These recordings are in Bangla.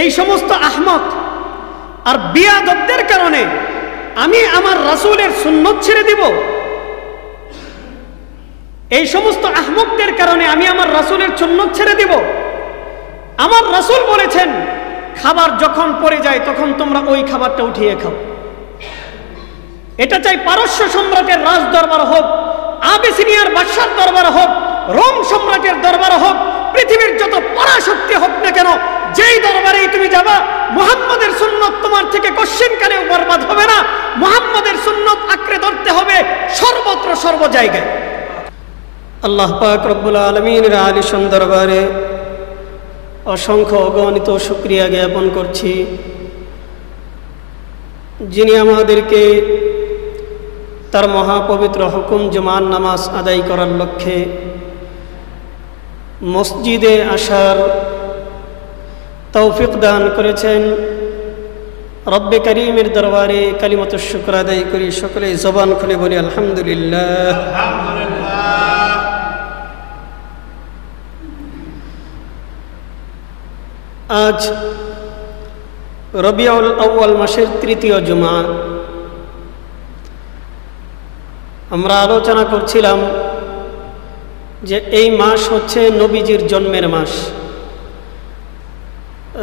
এই সমস্ত আহমক আর বিয়াদবদের কারণে আমি আমার রাসূলের সুন্নত ছেড়ে দিব? এই সমস্ত আহমকদের কারণে আমি আমার রাসূলের সুন্নত ছেড়ে দিব? আমার রাসূল বলেছেন, খাবার যখন পড়ে যায় তখন তোমরা ওই খাবারটা উঠিয়ে খাও। এটা চাই পারস্য সম্রাটের রাজ দরবার হোক, আবিসিনিয়ার বাদশার দরবার হোক, রোম সম্রাটের দরবার হোক, পৃথিবীর যত পরাশক্তি হোক না কেন, যেই দরবারেই তুমি যাবা, মুহাম্মদের সুন্নত তোমার থেকে কোশ্চেনকালেও বরবাদ হবে না। মুহাম্মদের সুন্নত আঁকড়ে ধরতে হবে সর্বত্র সর্ব জায়গায়। আল্লাহ পাক রব্বুল আলামিনের আলিশান দরবারে অসংখ্য অগণিত শুকরিয়া জ্ঞাপন করছি, যিনি আমাদেরকে তার মহাপবিত্র হুকুম জুমার নামাজ আদায় করার লক্ষ্যে মসজিদে আসার তৌফিক দান করেছেন। রব্বে করিমের দরবারে কালিমাতুশ শুকর আদায় করি, সকলে জবান খুলে বলি আলহামদুলিল্লাহ। আজ রবিউল আউয়াল মাসের তৃতীয় জুমা। আমরা আলোচনা করছিলাম যে এই মাস হচ্ছে নবীজির জন্মের মাস।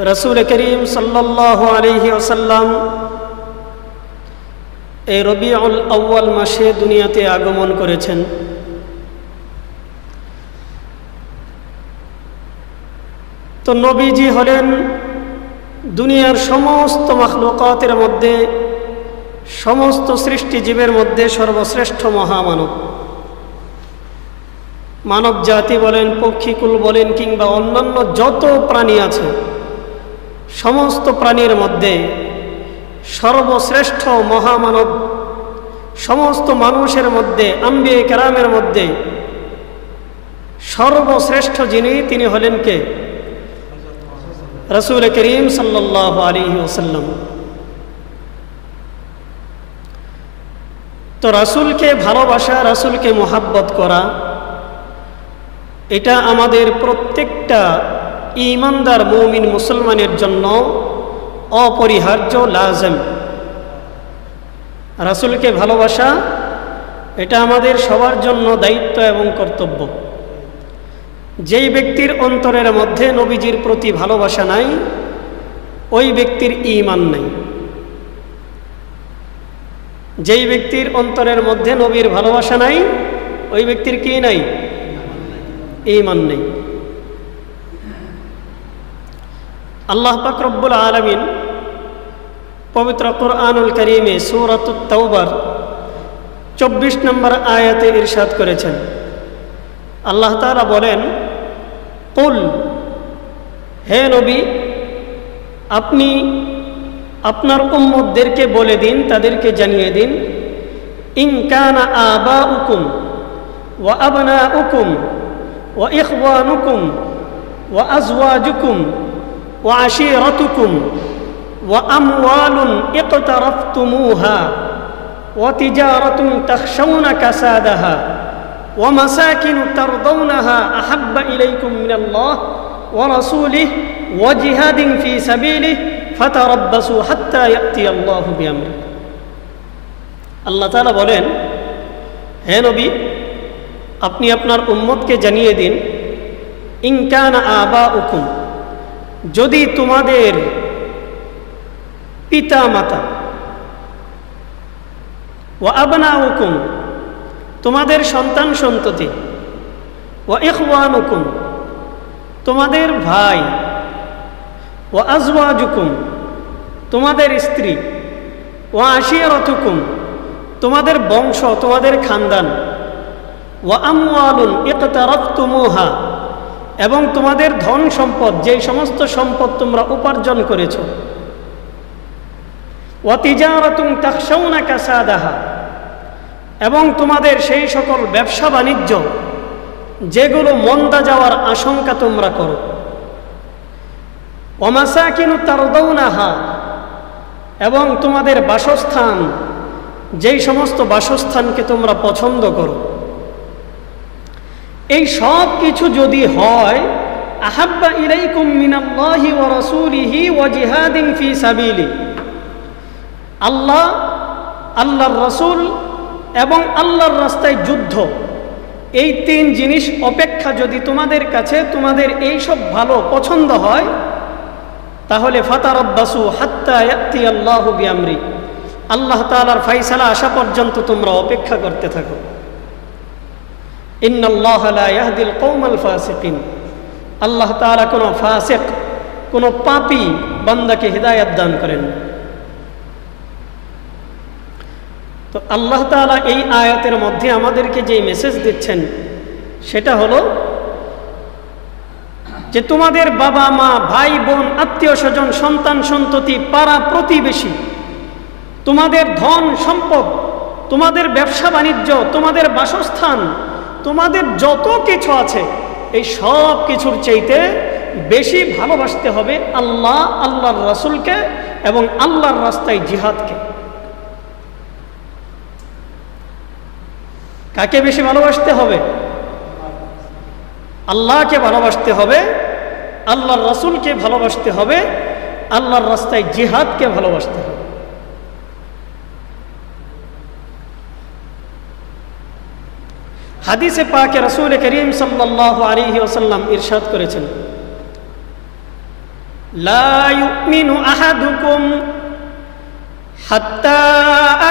রাসূল করিম সাল্লাল্লাহু আলাইহি ওয়াসাল্লাম এই রবিউল আউয়াল মাসে দুনিয়াতে আগমন করেছেন। তো নবীজি হলেন দুনিয়ার সমস্ত মাখলুকাতের মধ্যে, সমস্ত সৃষ্টিজীবের মধ্যে সর্বশ্রেষ্ঠ মহামানব। মানব জাতি বলেন, পক্ষীকুল বলেন, কিংবা অন্যান্য যত প্রাণী আছে, সমস্ত প্রাণীর মধ্যে সর্বশ্রেষ্ঠ মহামানব, সমস্ত মানুষের মধ্যে, আম্বিয়ে কেরামের মধ্যে সর্বশ্রেষ্ঠ যিনি, তিনি হলেন কে? রাসূল করিম সাল্লাল্লাহু আলাইহি ওয়াসাল্লাম। তো রাসূলকে ভালোবাসা, রাসূলকে মুহাব্বত করা, এটা আমাদের প্রত্যেকটা ঈমানদার মুমিন মুসলমানের জন্য অপরিহার্য, লাজেম। রাসূলকে ভালোবাসা এটা আমাদের সবার জন্য দায়িত্ব এবং কর্তব্য। যেই ব্যক্তির অন্তরের মধ্যে নবীজির প্রতি ভালোবাসা নাই, ওই ব্যক্তির ঈমান নাই। যেই ব্যক্তির অন্তরের মধ্যে নবীর ভালোবাসা নাই, ওই ব্যক্তির কি নাই? ঈমান নেই। আল্লাহ পাক রব্বুল আলামিন পবিত্র কুরআনুল কারীমে সূরাতুত তাওবার 24 নম্বর আয়াতে ইরশাদ করেছেন। আল্লাহ তাআলা বলেন, কুল, হে নবী, আপনি আপনার উম্মতদেরকে বলে দিন, তাদেরকে জানিয়ে দিন, ইন কানা আবাউকুম ওয়া আবনাউকুম ওয়া ইখওয়ানুকুম ওয়া আজওয়াজুকুম ওয়া আশীরাতুকুম ওয়া আমওয়ালুন ইকতারাফতুমুহা ওয়া তিজারাতুন তাখশাউনা কাসাদাহা ওয়া মাসাকিনু তারদাউনাহা আহাব্বা ইলাইকুম মিনাল্লাহ ওয়া রাসূলিহি ওয়া জিহাদিন ফি সাবিলিহি ফাতারাব্বাসু হাত্তা ইয়াতিয়াল্লাহু বিআমরিহি। আল্লাহ তাআলা বলেন, হে নবী, আপনি আপনার উম্মতকে জানিয়ে দিন, ইন কানা আবাউকুম, যদি তোমাদের পিতা মাতা, ওয়া আবনাউকুম, তোমাদের সন্তান সন্ততি, ওয়া ইখওয়ানুকুম, তোমাদের ভাই, ওয়া আজওয়াজুকুম, তোমাদের স্ত্রী, ওয়া আশীরাতুকুম, তোমাদের বংশ, তোমাদের খানদান, ওয়া আমওয়ালুন ইকতারাফতুমুহা, এবং তোমাদের ধন সম্পদ, যেই সমস্ত সম্পদ তোমরা উপার্জন করেছ, ওয়া তিজারাতুন তাখশাউনা কাসাদাহা, এবং তোমাদের সেই সকল ব্যবসা বাণিজ্য যেগুলো মন্দা যাওয়ার আশঙ্কা তোমরা করো, ওয়া মাসাকিনু তারদাউনাহা, এবং তোমাদের বাসস্থান, যেই সমস্ত বাসস্থানকে তোমরা পছন্দ করো। এই সব কিছু যদি হয়, আহাব্বা ইলাইকুম মিনাল্লাহি ওয়া রাসূলিহি ওয়া জিহাদিন ফি সাবিলি। আল্লাহ, আল্লাহর রাসূল এবং আল্লাহর রাস্তায় যুদ্ধ, এই তিন জিনিস অপেক্ষা যদি তোমাদের কাছে তোমাদের এই সব ভালো পছন্দ হয়, তাহলে ফাতারাব্বাসু হাত্তা ইয়াতিয়াল্লাহু বিআমরি, আল্লাহ তাআলার ফয়সালা আসা পর্যন্ত তোমরা অপেক্ষা করতে থাকো। ইন্নাল্লাহা লা ইয়াহদিল কওমাল ফাসিকিন, আল্লাহ তাআলা কোনো ফাসিক, কোনো পাপী বান্দাকে হিদায়াত দান করেন। তো আল্লাহ তাআলা এই আয়াতের মধ্যে আমাদেরকে যে মেসেজ দিচ্ছেন সেটা হলো যে তোমাদের বাবা মা, ভাই বোন, আত্মীয় স্বজন, সন্তান সন্ততি, পাড়া প্রতিবেশী, তোমাদের ধন সম্পদ, তোমাদের ব্যবসা বাণিজ্য, তোমাদের বাসস্থান, তোমাদের যত কিছু আছে, এই সব কিছুর চাইতে বেশি ভালোবাসতে হবে আল্লাহ, আল্লাহর রাসূলকে এবং আল্লাহর রাস্তায় জিহাদকে। কাকে বেশি ভালোবাসতে হবে? আল্লাহকে ভালোবাসতে হবে, আল্লাহর রাসূলকে ভালোবাসতে হবে, আল্লাহর রাস্তায় জিহাদকে ভালোবাসতে হবে। হাদিসে পাকে রাসূল করিম সাল্লাল্লাহু আলাইহি ওয়াসাল্লাম ইরশাদ করেছেন, লা ইউমিনু আহাদুকুম হাত্তা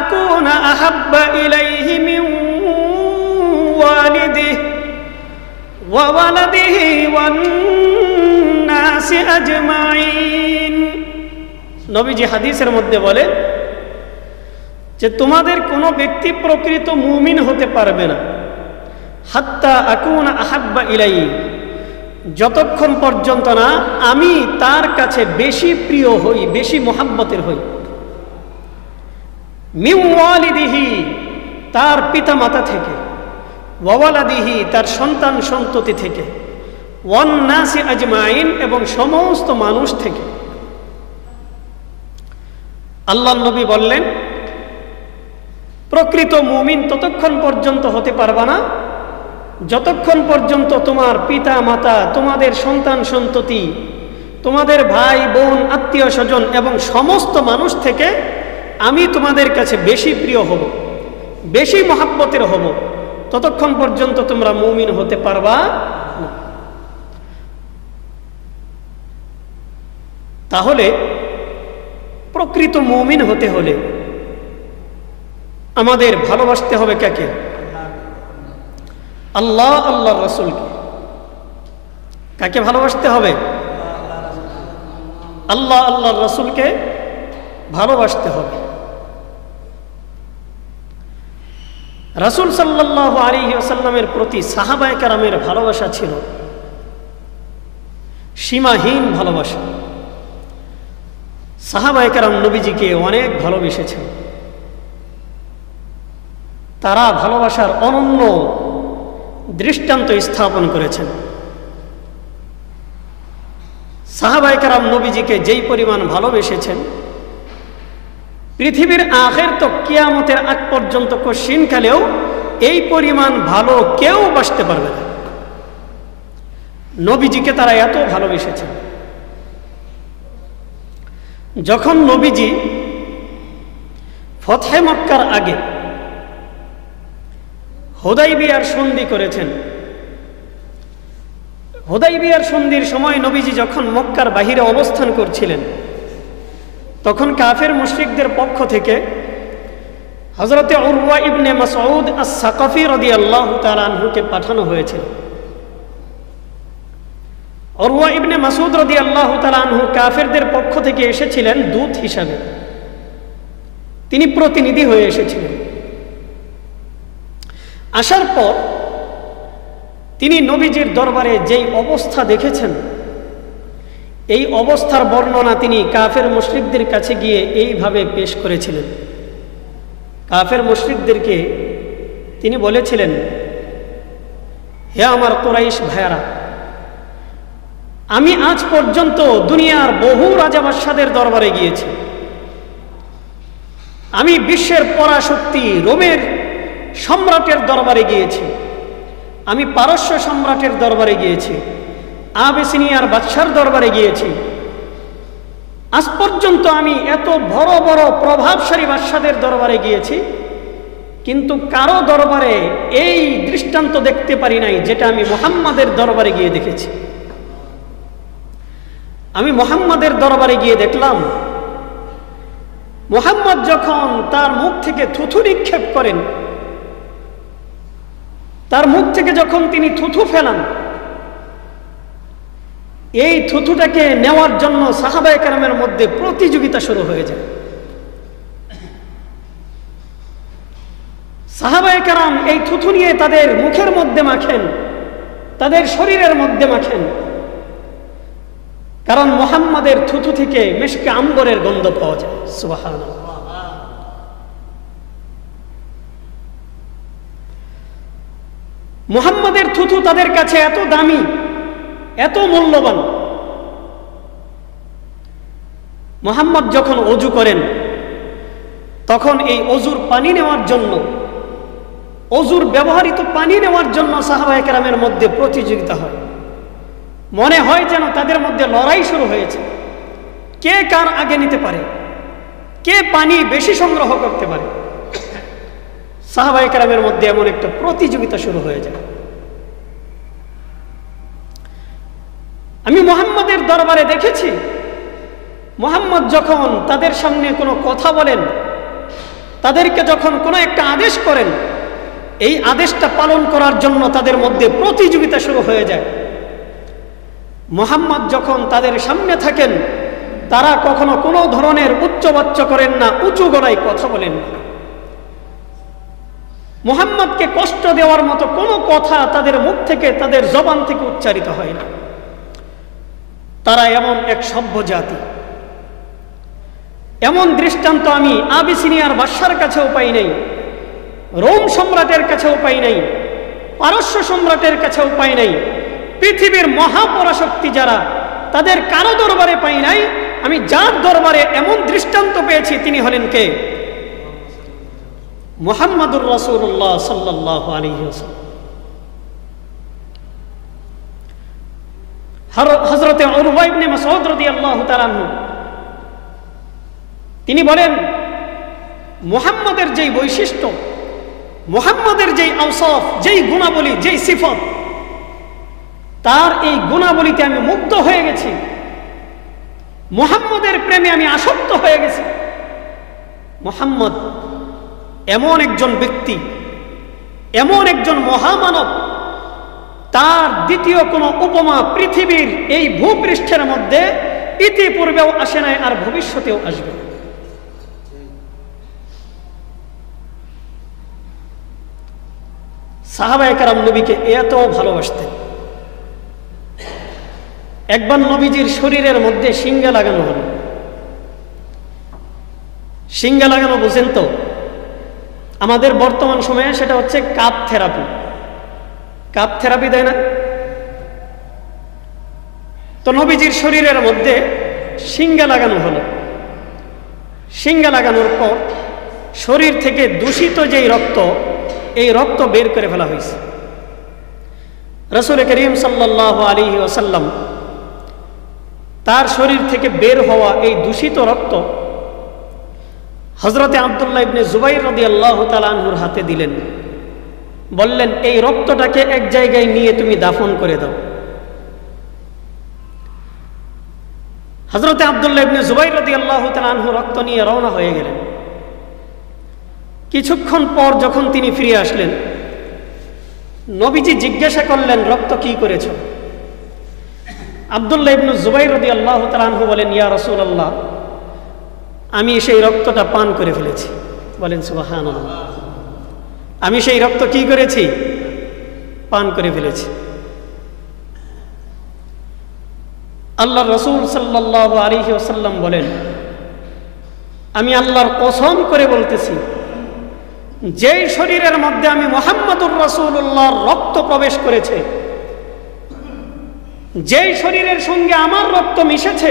আকুনা আহাব্বা ইলাইহি মিন ওয়ালিদিহি ওয়া ওয়ালাদিহি ওয়ান নাসি আজমাইন। নবীজি হাদিসের মধ্যে বলে যে তোমাদের কোনো ব্যক্তি প্রকৃত মুমিন হতে পারবে না হাত্তা আকুনা আহাব্বা ইলাইহি, যতক্ষণ পর্যন্ত না আমি তার কাছে বেশি প্রিয় হই, বেশি মোহাব্বতের হই। মিন ওয়ালিদিহি, তার পিতা মাতা থেকে, ওয়া ওয়ালাদিহি, তার সন্তান সন্ততি থেকে, ওয়ান নাসি আজমাইন, এবং সমস্ত মানুষ থেকে। আল্লাহর নবী বললেন প্রকৃত মুমিন ততক্ষণ পর্যন্ত হতে পারবা না যতক্ষণ পর্যন্ত তোমার পিতা মাতা, তোমাদের সন্তান সন্ততি, তোমাদের ভাই বোন, আত্মীয় স্বজন এবং সমস্ত মানুষ থেকে আমি তোমাদের কাছে বেশি প্রিয় হব, বেশি মহাব্বতের হব, ততক্ষণ পর্যন্ত তোমরা মুমিন হতে পারবা না। তাহলে প্রকৃত মুমিন হতে হলে আমাদের ভালোবাসতে হবে কাকে? আল্লাহ, আল্লাহর রাসূলকে। কাকে ভালোবাসতে হবে? আল্লাহ, আল্লাহর রাসূলকে ভালোবাসতে হবে। রাসূল সাল্লাল্লাহু আলাইহি ওয়াসাল্লামের প্রতি সাহাবায়ে কেরামের ভালোবাসা ছিল সীমাহীন ভালোবাসা। সাহাবায়ে কেরাম নবীজিকে অনেক ভালোবেসেছেন। তারা ভালোবাসার অনন্য দৃষ্টান্ত স্থাপন করেছেন। সাহাবায়ে কেরাম নবীজিকে যেই পরিমাণ ভালোবেসেছেন, পৃথিবীর আখের তো কিয়ামতের আগ পর্যন্ত কশিনকালেও এই পরিমাণ ভালো কেউ বাসতে পারবে না। নবীজিকে তারা এত ভালোবেসেছেন। যখন নবীজি ফতহে মক্কার আগে হুদাইবিয়ার সন্ধি করেছেন, হুদাইবিয়ার সন্ধির সময় নবীজি যখন মক্কার বাহিরে অবস্থান করছিলেন, তখন কাফের মুশরিকদের পক্ষ থেকে হযরতে উরওয়া ইবনে মাসউদ আস-সাকাফী রাদিয়াল্লাহু তাআলা আনহুকে পাঠানো হয়েছিল। উরওয়া ইবনে মাসউদ রাদিয়াল্লাহু তাআলা আনহু কাফেরদের পক্ষ থেকে এসেছিলেন দূত হিসাবে, তিনি প্রতিনিধি হয়ে এসেছিলেন। আসার পর তিনি নবীজির দরবারে যেই অবস্থা দেখেছেন, এই অবস্থার বর্ণনা তিনি কাফের মুশরিকদের কাছে গিয়ে এইভাবে পেশ করেছিলেন। কাফের মুশরিকদেরকে তিনি বলেছিলেন, হে আমার কুরাইশ ভাইয়ারা, আমি আজ পর্যন্ত দুনিয়ার বহু রাজা বাদশাদের দরবারে গিয়েছি, আমি বিশ্বের পরাশক্তি রোমের সম্রাটের দরবারে গিয়েছি, আমি পারস্য সম্রাটের দরবারে গিয়েছি, আবিসিনিয়ার বাদশার দরবারে গিয়েছি। আজ পর্যন্ত আমি এত বড় বড় প্রভাবশালী বাদশাদের দরবারে গিয়েছি, কিন্তু কারো দরবারে এই দৃষ্টান্ত দেখতে পারি নাই যেটা আমি মুহাম্মাদের দরবারে গিয়ে দেখেছি। আমি মুহাম্মাদের দরবারে গিয়ে দেখলাম, মুহাম্মদ যখন তার মুখ থেকে থুথু নিক্ষেপ করেন, তার মুখ থেকে যখন তিনি থুথু ফেলান, এই থুথুটাকে নেওয়ার জন্য সাহাবায়ে কেরামের মধ্যে প্রতিযোগিতা শুরু হয়ে যায়। সাহাবায়ে কেরাম এই থুথু নিয়ে তাদের মুখের মধ্যে মাখেন, তাদের শরীরের মধ্যে মাখেন, কারণ মুহাম্মাদের থুথু থেকে মিশকে আম্বরের গন্ধ পাওয়া যায়। সুবহানাল্লাহ। মুহাম্মাদের থুথু তাদের কাছে এত দামি, এত মূল্যবান। মুহাম্মদ যখন ওযু করেন, তখন এই ওযুর পানি নেওয়ার জন্য, ওযুর ব্যবহৃত পানি নেওয়ার জন্য সাহাবায়ে কেরামের মধ্যে প্রতিযোগিতা হয়। মনে হয় যেন তাদের মধ্যে লড়াই শুরু হয়েছে, কে কার আগে নিতে পারে, কে পানি বেশি সংগ্রহ করতে পারে। সাহাবায়ে কেরামের মধ্যে এমন একটা প্রতিযোগিতা শুরু হয়ে যায়। আমি মুহাম্মাদের দরবারে দেখেছি, মুহাম্মদ যখন তাদের সামনে কোনো কথা বলেন, তাদেরকে যখন কোনো একটা আদেশ করেন, এই আদেশটা পালন করার জন্য তাদের মধ্যে প্রতিযোগিতা শুরু হয়ে যায়। মুহাম্মদ যখন তাদের সামনে থাকেন, তারা কখনো কোনো ধরনের উচ্চবাচ্য করেন না, উঁচু গলায় কথা বলেন না। মুহাম্মদকে কষ্ট দেওয়ার মতো কোনো কথা তাদের মুখ থেকে, তাদের জবান থেকে উচ্চারিত হয় না। তারা এমন এক সভ্য জাতি। এমন দৃষ্টান্ত আমি আবিসিনিয়ার বাদশার কাছেও পাই নাই, রোম সম্রাটের কাছেও পাই নাই, পারস্য সম্রাটের কাছেও পাই নাই। পৃথিবীর মহাপরাশক্তি যারা, তাদের কারো দরবারে পাই নাই। আমি যার দরবারে এমন দৃষ্টান্ত পেয়েছি তিনি হলেন কে? মুহাম্মাদুর রাসূলুল্লাহ সাল্লাল্লাহু আলাইহি ওয়াসাল্লাম। হযরতে উরওয়া ইবনে মাসউদ রাদিয়াল্লাহু তাআলা আনহু তিনি বলেন, মুহাম্মাদের যেই বৈশিষ্ট্য, মুহাম্মাদের যেই আওসাফ, যেই গুণাবলী, যেই সিফত, তার এই গুণাবলীতে আমি মুগ্ধ হয়ে গেছি। মুহাম্মাদের প্রেমে আমি আসক্ত হয়ে গেছি। মুহাম্মদ এমন একজন ব্যক্তি, এমন একজন মহামানব, তার দ্বিতীয় কোনো উপমা পৃথিবীর এই ভূপৃষ্ঠের মধ্যে ইতিপূর্বেও আসে নাই, আর ভবিষ্যতেও আসবে। সাহাবায়ে কেরাম নবীকে এত ভালোবাসতেন। একবার নবীজির শরীরের মধ্যে শিঙ্গা লাগানো হলো। শিঙ্গা লাগানো বুঝেন তো? আমাদের বর্তমান সময়ে সেটা হচ্ছে কাপ থেরাপি। কাপ থেরাপি দেয় না? তো নবীজির শরীরের মধ্যে শিঙ্গা লাগানো হলো। শিঙ্গা লাগানোর পর শরীর থেকে দূষিত যেই রক্ত, এই রক্ত বের করে ফেলা হয়েছে। রাসূল করিম সাল্লাল্লাহু আলাইহি ওয়াসাল্লাম তার শরীর থেকে বের হওয়া এই দূষিত রক্ত হযরতে আব্দুল্লাহ ইবনে জুবাইর রাদিয়াল্লাহু তাআলা আনহুর হাতে দিলেন। বললেন, এই রক্তটাকে এক জায়গায় নিয়ে তুমি দাফন করে দাও। হযরতে আব্দুল্লাহ ইবনে জুবাইর রাদিয়াল্লাহু তাআলা আনহু রক্ত নিয়ে রওনা হয়ে গেলেন। কিছুক্ষণ পর যখন তিনি ফিরে আসলেন, নবীজি জিজ্ঞাসা করলেন, রক্ত কি করেছো? আব্দুল্লাহ ইবনে জুবাইর রাদিয়াল্লাহু তাআলা আনহু বলেন, ইয়া রাসূলুল্লাহ, আমি সেই রক্তটা পান করে ফেলেছি। বলেন সুবহানাল্লাহ। আমি সেই রক্ত কি করেছি? পান করে ফেলেছি। আল্লাহর রাসূল সাল্লাল্লাহু আলাইহি ওয়াসাল্লাম বলেন, আমি আল্লাহর কসম করে বলতেছি, যেই শরীরের মধ্যে আমি মুহাম্মাদুর রাসূলুল্লাহর রক্ত প্রবেশ করেছে, যেই শরীরের সঙ্গে আমার রক্ত মিশেছে,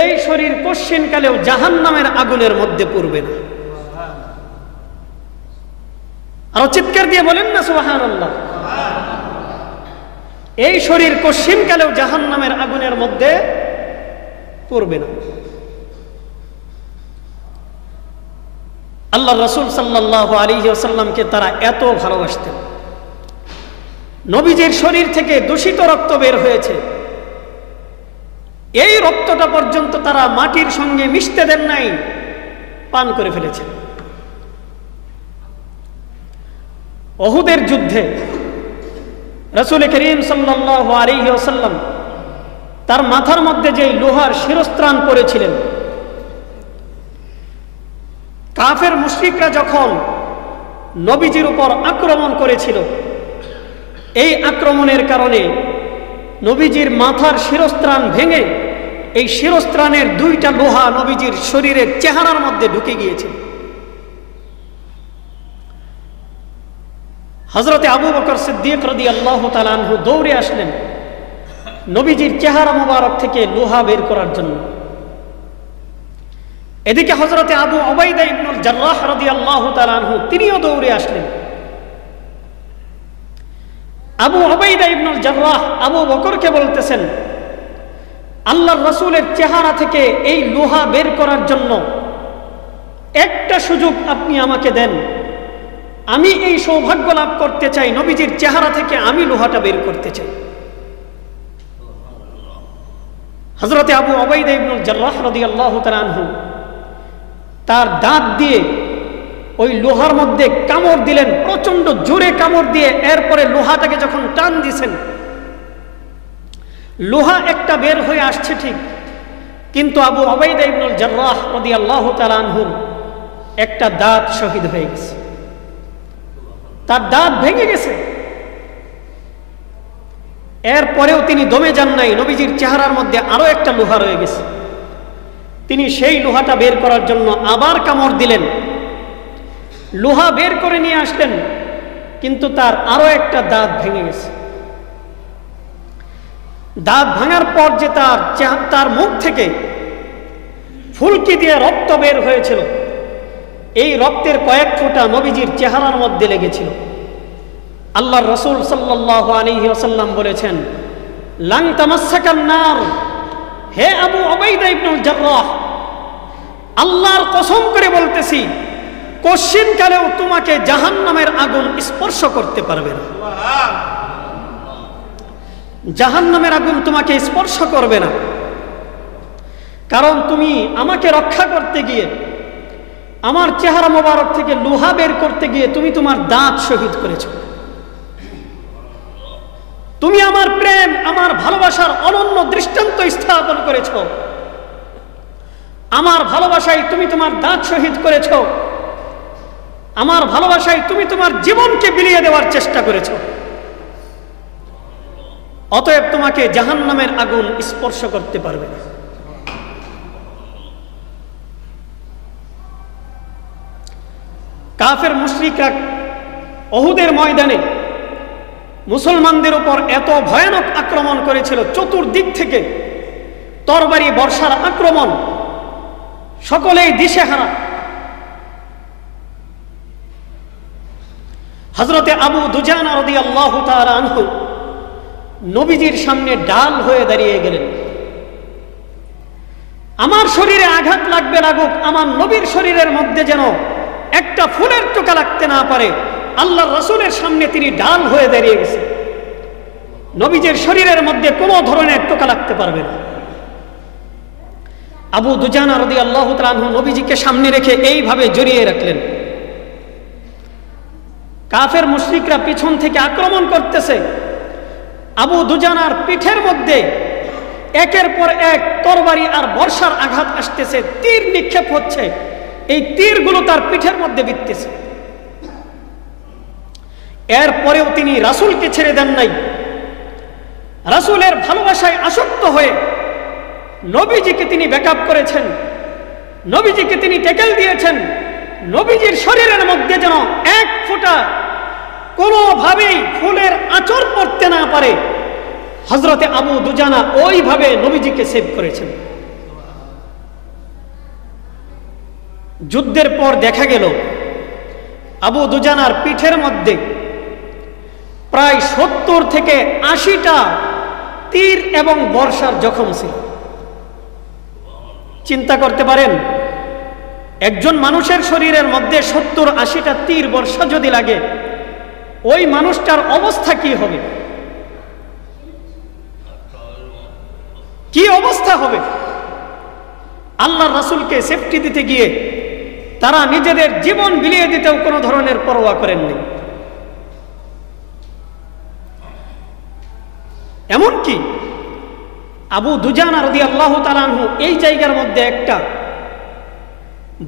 এই শরীর কশ্চিনকালেও জাহান্নামের আগুনের মধ্যে পড়বে না। আরো চিৎকার দিয়ে বলেন না সুবহানাল্লাহ। এই শরীর কশিনকালেও জাহান্নামের আগুনের মধ্যে পড়বে না। আল্লাহ রাসূল সাল্লাল্লাহু আলাইহি ওয়াসাল্লামকে তারা এত ভালোবাসতেন, নবীজির শরীর থেকে দূষিত রক্ত বের হয়েছে, এই রক্তটা পর্যন্ত তারা মাটির সঙ্গে মিশতে দেন নাই, পান করে ফেলেছেন। উহুদের যুদ্ধে রাসূল করিম সাল্লাল্লাহু আলাইহি ওয়াসাল্লাম তার মাথার মধ্যে যে লোহার শিরস্ত্রাণ পরেছিলেন, কাফের মুশরিকরা যখন নবীজির উপর আক্রমণ করেছিল, এই আক্রমণের কারণে নবীজির মাথার শিরস্ত্রাণ ভেঙে এই শিরস্ত্রাণের দুইটা লোহা নবীজির শরীরের চেহারার মধ্যে ঢুকে গিয়েছে। হযরতে আবু বকর সিদ্দিক রাদিয়াল্লাহু তাআলা আনহু দৌড়ে আসলেন নবীজির চেহারা মুবারক থেকে লোহা বের করার জন্য। এদিকে হযরতে আবু উবাইদা ইবনুল জাররাহ রাদিয়াল্লাহু তাআলা আনহু তিনিও দৌড়ে আসলেন। আবু উবাইদা ইবনুল জাররাহ আবু বকরকে বলতেছেন, আল্লাহর রাসূলের চেহারা থেকে এই লোহা বের করার জন্য একটা সুযোগ আপনি আমাকে দেন, আমি এই সৌভাগ্য লাভ করতে চাই, নবীজির চেহারা থেকে আমি লোহাটা বের করতে চাই। হযরতে আবু উবাইদা ইবনুল জাররাহ রাদিয়াল্লাহু তাআলা আনহু তার দাঁত দিয়ে ওই লোহার মধ্যে কামড় দিলেন, প্রচন্ড জোরে কামড় দিয়ে। এরপরে লোহাটাকে যখন টান দিয়েছেন, লোহা একটা বের হয়ে আসছে ঠিক, কিন্তু আবু উবাইদা ইবনুল জাররাহ রাদিয়াল্লাহু তাআলা আনহু একটা দাঁত শহীদ হয়ে গেছে, তার দাঁত ভেঙে গেছে। এরপরেও তিনি দমে যান নাই, নবীজির চেহারার মধ্যে আরো একটা লোহা রয়ে গেছে, তিনি সেই লোহাটা বের করার জন্য আবার কামড় দিলেন, লোহা বের করে নিয়ে আসলেন, কিন্তু তার আরো একটা দাঁত ভেঙে গেছে। দাঁত ভাঙার পর যে তার মুখ থেকে ফুলকি দিয়ে রক্ত বের হয়েছিল, এই রক্তের কয়েক ফোঁটা নবীজির চেহারার মধ্যে লেগেছিল। আল্লাহর রাসূল সাল্লাল্লাহু আলাইহি ওয়াসাল্লাম বলেছেন, লান তামাসসাকান নার, হে আবু উবাইদা ইবনুল জাররাহ, আল্লাহর কসম করে বলতেছি, কশিন কালেও তোমাকে জাহান্নামের আগুন স্পর্শ করতে পারবে না, জাহান্নামের আগুন তোমাকে স্পর্শ করবে না। কারণ তুমি আমাকে রক্ষা করতে গিয়ে, আমার চেহারা মোবারক থেকে লোহা বের করতে গিয়ে তুমি তোমার দাঁত শহীদ করেছ, তুমি আমার প্রেম, আমার ভালোবাসার অনন্য দৃষ্টান্ত স্থাপন করেছ, আমার ভালোবাসায় তুমি তোমার দাঁত শহীদ করেছ, আমার ভালোবাসায় তুমি তোমার জীবনকে বিলিয়ে দেওয়ার চেষ্টা করেছ। অতএব তোমাকে জাহান্নামের আগুন স্পর্শ করতে পারবে না। কাফের মুশরিকরা উহুদের ময়দানে মুসলমানদের উপর এত ভয়ানক আক্রমণ করেছিল, চতুর্দিক থেকে তরবারি বর্ষার আক্রমণ, সকলেই দিশেহারা। হযরতে আবু দুজানা রাদিয়াল্লাহু তাআলা আনহু নবীজির সামনে ডাল হয়ে দাঁড়িয়ে গেলেন। আমার শরীরে আঘাত লাগবে লাগুক, আমার নবীর শরীরের মধ্যে যেন একটা ফুলের টোকা লাগতে না পারে, আল্লাহর রাসূলের সামনে তিনি ডাল হয়ে দাঁড়িয়ে গেছেন। নবীজির শরীরের মধ্যে কোনো ধরনের টোকা লাগতে পারবে না। আবু দুজানা রাদিয়াল্লাহু তাআলা আনহু নবীজিকে সামনে রেখে এইভাবে জড়িয়ে রাখলেন। কাফের মুশরিকরা পিছন থেকে আক্রমণ করতেছে, আবু দুজানার পিঠের মধ্যে একের পর এক তরবারি আর বর্ষার আঘাত আসতেছে, তীর নিক্ষেপ হচ্ছে, এই তীরগুলো তার পিঠের মধ্যে বিঁধতেছে। এরপরেও তিনি রাসূলকে ছেড়ে দেন নাই, রাসূলের ভালোবাসায় আসক্ত হয়ে নবীজিকে তিনি ব্যাকআপ করেছেন, নবীজিকে তিনি ট্যাকেল দিয়েছেন। নবীজির শরীরের মধ্যে যেন এক ফোঁটা কোনোভাবেই ফুলের আঁচড় পড়তে না পারে, হযরতে আবু দুজানা ওইভাবে নবীজিকে সেভ করেছেন। যুদ্ধের পর দেখা গেল আবু দুজানার পিঠের মধ্যে প্রায় 70 থেকে 80টা তীর এবং বর্ষার জখম ছিল। চিন্তা করতে পারেন, একজন মানুষের শরীরের মধ্যে 70-80টা তীর বর্ষা যদি লাগে, ওই মানুষটার অবস্থা কি হবে? কি অবস্থা হবে? আল্লাহর রাসূলকে সেফটি দিতে গিয়ে তারা নিজেদের জীবন বিলিয়ে দিতেও কোনো ধরনের পরোয়া করেননি। এমনকি আবু দুজানা রাদিয়াল্লাহু তাআলা আনহু এই জায়গার মধ্যে একটা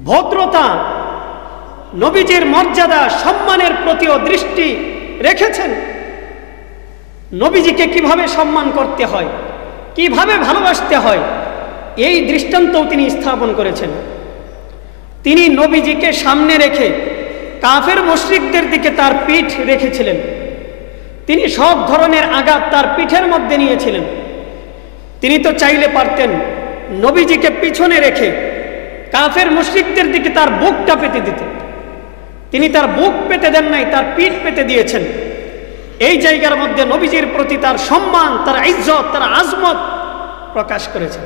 ভদ্রতা, নবীজির মর্যাদা সম্মানের প্রতিও দৃষ্টি রেখেছেন। নবীজিকে কিভাবে সম্মান করতে হয়, কিভাবে ভালোবাসতে হয়, এই দৃষ্টান্তও তিনি স্থাপন করেছেন। তিনি নবীজিকে সামনে রেখে কাফের মুশরিকদের দিকে তার পিঠ রেখেছিলেন। তিনি সব ধরনের আঘাত তার পিঠের মধ্যে নিয়েছিলেন। তিনি তো চাইলে পারতেন নবীজিকে পিছনে রেখে কাফের মুশরিকদের দিকে তার বুকটা পেতে দিতে। তিনি তার বুক পেতে দেন নাই, তার পিঠ পেতে দিয়েছেন। এই জায়গার মধ্যে নবীজির প্রতি তার সম্মান, তার ইজ্জত, তার আজমত প্রকাশ করেছেন।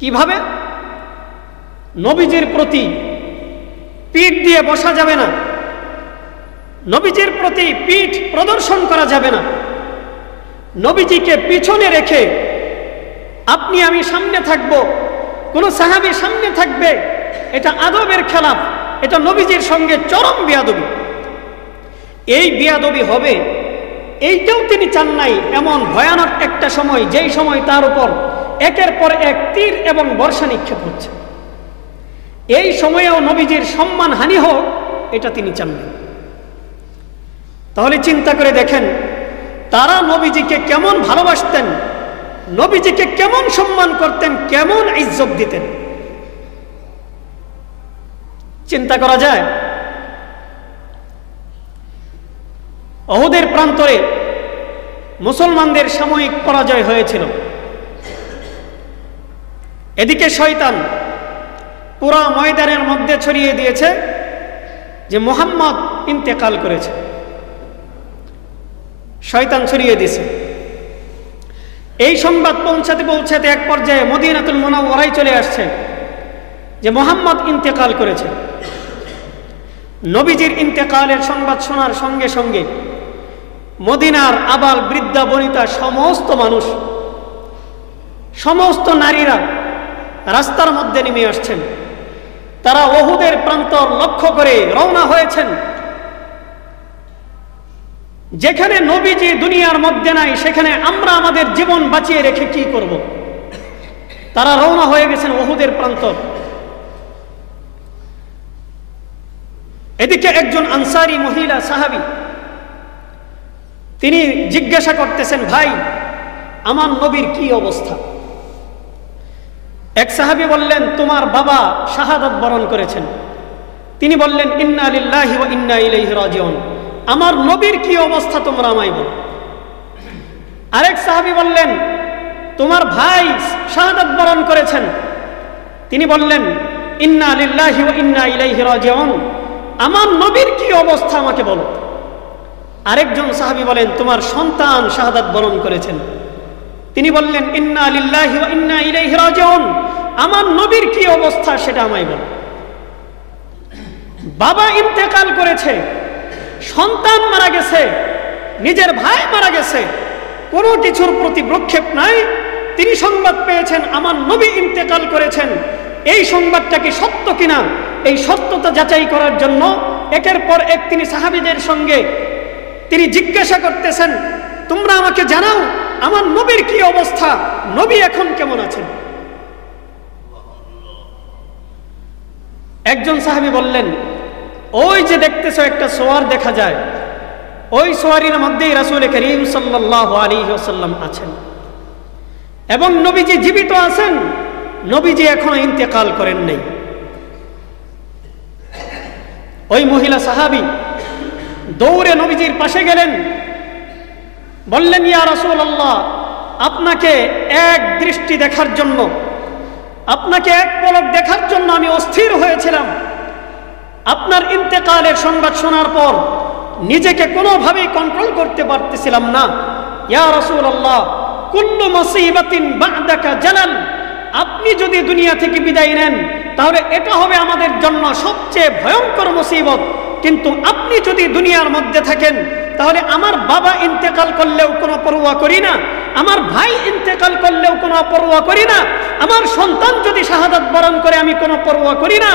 কিভাবে? নবীজির প্রতি পিঠ দিয়ে বসা যাবে না, নবীজির প্রতি পিঠ প্রদর্শন করা যাবে না। নবীজিকে পিছনে রেখে আপনি আমি সামনে থাকব, কোন সাহাবী সামনে থাকবে, এটা আদবের খেলাফ, এটা নবীজির সঙ্গে চরম বেয়াদবি। এই বেয়াদবি হবে, এইটাও তিনি চান নাই। এমন ভয়ানক একটা সময়, যেই সময় তার উপর একের পর এক তীর এবং বর্ষা নিক্ষেপ হচ্ছে, এই সময়েও নবীজির সম্মান হানি হোক, এটা তিনি চান না। তাহলে চিন্তা করে দেখেন, তারা নবীজিকে কেমন ভালোবাসতেন, নবীজিকে কেমন সম্মান করতেন, কেমন ইজ্জত দিতেন। চিন্তা করা যায়। উহুদের প্রান্তরে মুসলমানদের সাময়িক পরাজয় হয়েছিল। এদিকে শয়তান পুরা ময়দানের মধ্যে ছড়িয়ে দিয়েছে যে মুহাম্মদ ইন্তেকাল করেছে। শয়তান ছড়িয়ে দিয়েছে। এই সংবাদ পৌঁছাতে পৌঁছাতে এক পর্যায়ে মদিনাতুল মুনাওয়ারায় চলে আসছে যে মুহাম্মদ ইন্তেকাল করেছে। নবীজির ইন্তেকালের সংবাদ শোনার সঙ্গে সঙ্গে মদিনার আবাল বৃদ্ধা বনিতা সমস্ত মানুষ, সমস্ত নারীরা রাস্তার মধ্যে নেমে আসছেন। তারা উহুদের প্রান্তর লক্ষ্য করে রওনা হয়েছেন। যেখানে নবীজি দুনিয়ার মধ্যে নাই, সেখানে আমরা আমাদের জীবন বাঁচিয়ে রেখে কি করব? তারা রওনা হয়ে গেছেন উহুদের প্রান্তর। এদিকে একজন আনসারী মহিলা সাহাবী, তিনি জিজ্ঞাসা করতেছেন, ভাই আমার নবীর কি অবস্থা? এক সাহাবী বললেন, তোমার বাবা শাহাদাত বরণ করেছেন। তিনি বললেন, ইন্না লিল্লাহি ওয়া ইন্না ইলাইহি রাজিউন। আমার নবীর কি অবস্থা তোমরা আমায় বলো। আরেক সাহাবী বললেন, তোমার ভাই শাহাদাত বরণ করেছেন। তিনি বললেন, ইন্না লিল্লাহি ওয়া ইন্না ইলাইহি রাজিউন। আমার নবীর কি অবস্থা আমাকে বলো। আরেকজন সাহাবী বলেন, তোমার সন্তান শাহাদাত বরণ করেছেন। তিনি বললেন, ইন্না লিল্লাহি ওয়া ইন্না ইলাইহি রাজিউন। আমার নবীর কি অবস্থা সেটা আমায় বলো। বাবা ইন্তেকাল করেছে, সন্তান মারা গেছে, নিজের ভাই মারা গেছে, কোনো কিছুর প্রতি ভ্রুক্ষেপ নাই। তিনি সংবাদ পেয়েছেন আমার নবী ইন্তেকাল করেছেন। এই সংবাদটা কি সত্য কিনা, এই সত্যতা যাচাই করার জন্য একের পর এক তিনি সাহাবীদের সঙ্গে তিনি জিজ্ঞাসা করতেছেন, তোমরা আমাকে জানাও আমার নবীর কি অবস্থা, নবী এখন কেমন আছেন। একজন সাহাবী বললেন, ওই যে দেখতেছো একটা সোয়ার দেখা যায়, ওই সোয়ারির মধ্যেই রাসূল করিম সাল্লাল্লাহু আলাইহি ওয়াসাল্লাম আছেন এবং নবীজি জীবিত আছেন। নবীজি এখনো ইন্তেকাল করেন নাই। ওই মহিলা সাহাবী দৌড়ে নবীজির পাশে গেলেন, বললেন, ইয়া রাসূলুল্লাহ, আপনাকে এক দৃষ্টি দেখার জন্য, আপনাকে এক পলক দেখার জন্য আমি অস্থির হয়েছিলাম। আপনার ইন্তেকালের সংবাদ শোনার পর নিজেকে কোনোভাবেই কন্ট্রোল করতে পারতেছিলাম না। ইয়া রাসূলুল্লাহ, কুল্লু মুসিবাতিন বা'দাকা জালাল, আপনি যদি দুনিয়া থেকে বিদায় নেন তাহলে এটা হবে আমাদের জন্য সবচেয়ে ভয়ঙ্কর মুসিবত। কিন্তু আপনি যদি দুনিয়ার মধ্যে থাকেন তাহলে আমার বাবা ইন্তেকাল করলেও কোনো পরোয়া করি না, আমার ভাই ইন্তেকাল করলেও কোনো পরোয়া করি না, আমার সন্তান যদি শাহাদাত বরণ করে আমি কোনো পরোয়া করি না,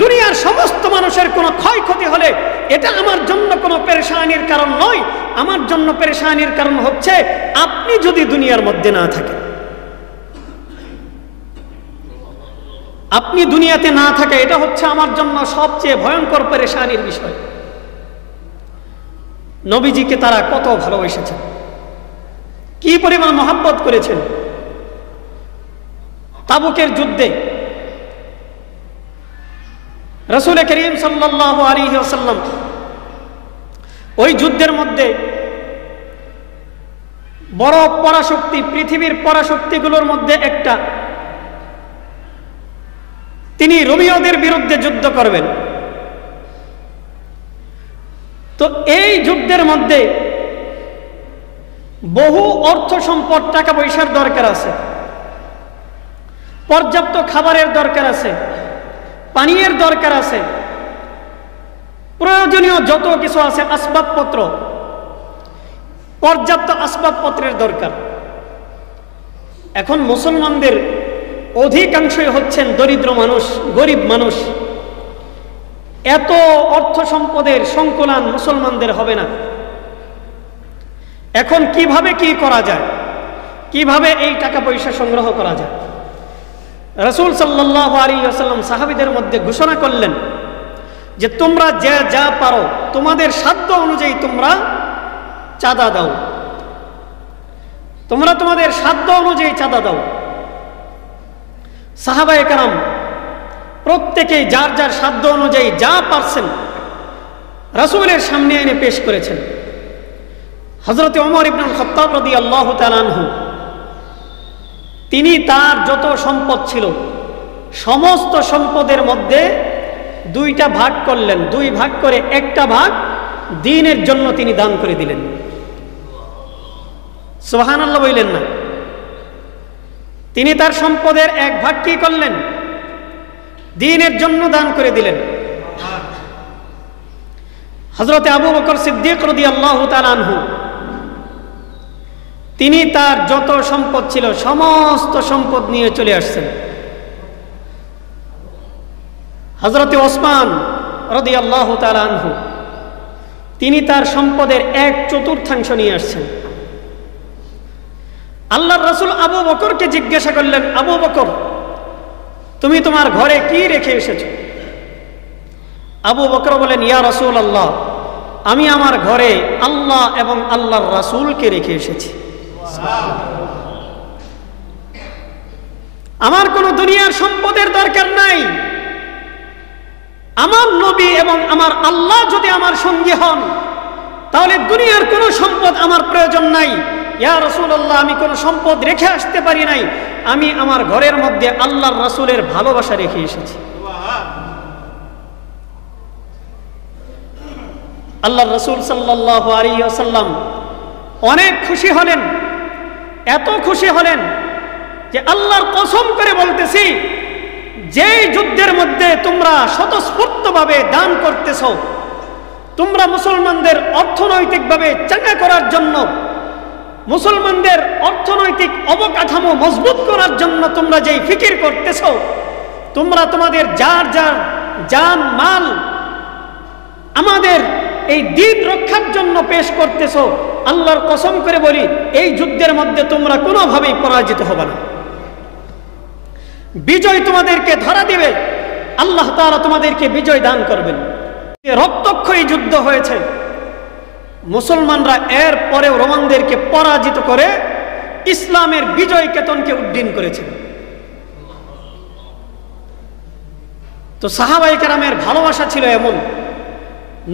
দুনিয়ার সমস্ত মানুষের কোনো ক্ষয়ক্ষতি হলে এটা আমার জন্য কোনো পেরেশানির কারণ নয়। আমার জন্য পেরেশানির কারণ হচ্ছে আপনি যদি দুনিয়ার মধ্যে না থাকেন, আপনি দুনিয়াতে না থাকে, এটা হচ্ছে আমার জন্য সবচেয়ে ভয়ঙ্কর পেরেশানির বিষয়। নবীজিকে তারা কত ভালোবেসেছেন, কি পরিমাণ মহব্বত করেছেন। তাবুকের যুদ্ধে রাসূল করিম সাল্লাল্লাহু আলাইহি ওয়াসাল্লাম ওই যুদ্ধের মধ্যে বড় পরাশক্তি, পৃথিবীর পরাশক্তিগুলোর মধ্যে একটা, তিনি রোমীয়দের বিরুদ্ধে যুদ্ধ করবেন। তো এই যুদ্ধের মধ্যে বহু অর্থ সম্পদ, টাকা পয়সার দরকার আছে, পর্যাপ্ত খাবারের দরকার আছে, পানীয়ের দরকার আছে, প্রয়োজনীয় যত কিছু আছে, আসবাবপত্র, পর্যাপ্ত আসবাবপত্রের দরকার। এখন মুসলমানদের অধিকাংশই হচ্ছেন দরিদ্র মানুষ, গরিব মানুষ। এত অর্থ সম্পদের সংকুলান মুসলমানদের হবে না। এখন কিভাবে কি করা যায়, কিভাবে এই টাকা পয়সা সংগ্রহ করা যায়? রাসূল সাল্লাল্লাহু আলাইহি ওয়াসাল্লাম সাহাবীদের মধ্যে ঘোষণা করলেন যে তোমরা যে যা পারো তোমাদের সাধ্য অনুযায়ী তোমরা চাঁদা দাও, তোমরা তোমাদের সাধ্য অনুযায়ী চাঁদা দাও। সাহাবায়ে কেরাম প্রত্যেকেই যার যার সাধ্য অনুযায়ী যা পারছেন রাসূলের সামনে এনে পেশ করেছেন। হযরত ওমর ইবনে খাত্তাব রাদিয়াল্লাহু তাআলা আনহু, তিনি তার যত সম্পদ ছিল সমস্ত সম্পদের মধ্যে দুইটা ভাগ করলেন, দুই ভাগ করে একটা ভাগ দ্বীনের জন্য তিনি দান করে দিলেন। সুবহানাল্লাহ বললেন না? তিনি তার সম্পদের এক ভাগ কি করলেন? দ্বীনের জন্য দান করে দিলেন। হযরত আবু বকর সিদ্দিক রাদিয়াল্লাহু তাআলা আনহু, তিনি তার যত সম্পদ ছিল সমস্ত সম্পদ নিয়ে চলে আসছেন। হযরত ওসমান রাদিয়াল্লাহু তাআলা আনহু, তিনি তার সম্পদের 1/4 নিয়ে আসছেন। আল্লাহর রাসূল আবু বকরকে জিজ্ঞাসা করলেন, আবু বকর, তুমি তোমার ঘরে কি রেখে এসেছো? আবু বকর বলেন, ইয়া রাসূলুল্লাহ, আমি আমার ঘরে আল্লাহ এবং আল্লাহর রাসূলকে রেখে এসেছি। আমার কোনো দুনিয়ার সম্পদের দরকার নাই। আমার নবী এবং আমার আল্লাহ যদি আমার সঙ্গী হন তাহলে দুনিয়ার কোনো সম্পদ আমার প্রয়োজন নাই। ইয়া রাসূলুল্লাহ, আমি কোনো সম্পদ রেখে আসতে পারি নাই, আমি আমার ঘরের মধ্যে আল্লাহর রাসূলের ভালোবাসা রেখে এসেছি। আল্লাহর রাসূল সাল্লাল্লাহু আলাইহি ওয়াসাল্লাম অনেক খুশি হলেন, এত খুশি হলেন যে আল্লাহর কসম করে বলতেছি, যে যুদ্ধের মধ্যে তোমরা স্বতঃস্ফূর্তভাবে দান করতেছ, তোমরা মুসলমানদের অর্থনৈতিকভাবে চাঙ্গা করার জন্য, মুসলমানদের অর্থনৈতিক অবকাঠামো মজবুত করার জন্য তোমরা যেই ফিকির করতেছ, তোমরা তোমাদের যার যার জান মাল আমাদের এই দ্বীন রক্ষার জন্য পেশ করতেছ, আল্লাহর কসম করে বলি এই যুদ্ধের মধ্যে তোমরা কোনোভাবেই পরাজিত হবে না। বিজয় তোমাদেরকে ধরা দিবে, আল্লাহ তাআলা তোমাদেরকে বিজয় দান করবেন। রক্তক্ষয়ী যুদ্ধ হয়েছে, মুসলমানরা এর পরেও রোমানদেরকে পরাজিত করে ইসলামের বিজয় কেতনকে উড্ডীন করেছে। তো সাহাবায়ে কেরামের ভালোবাসা ছিল এমন,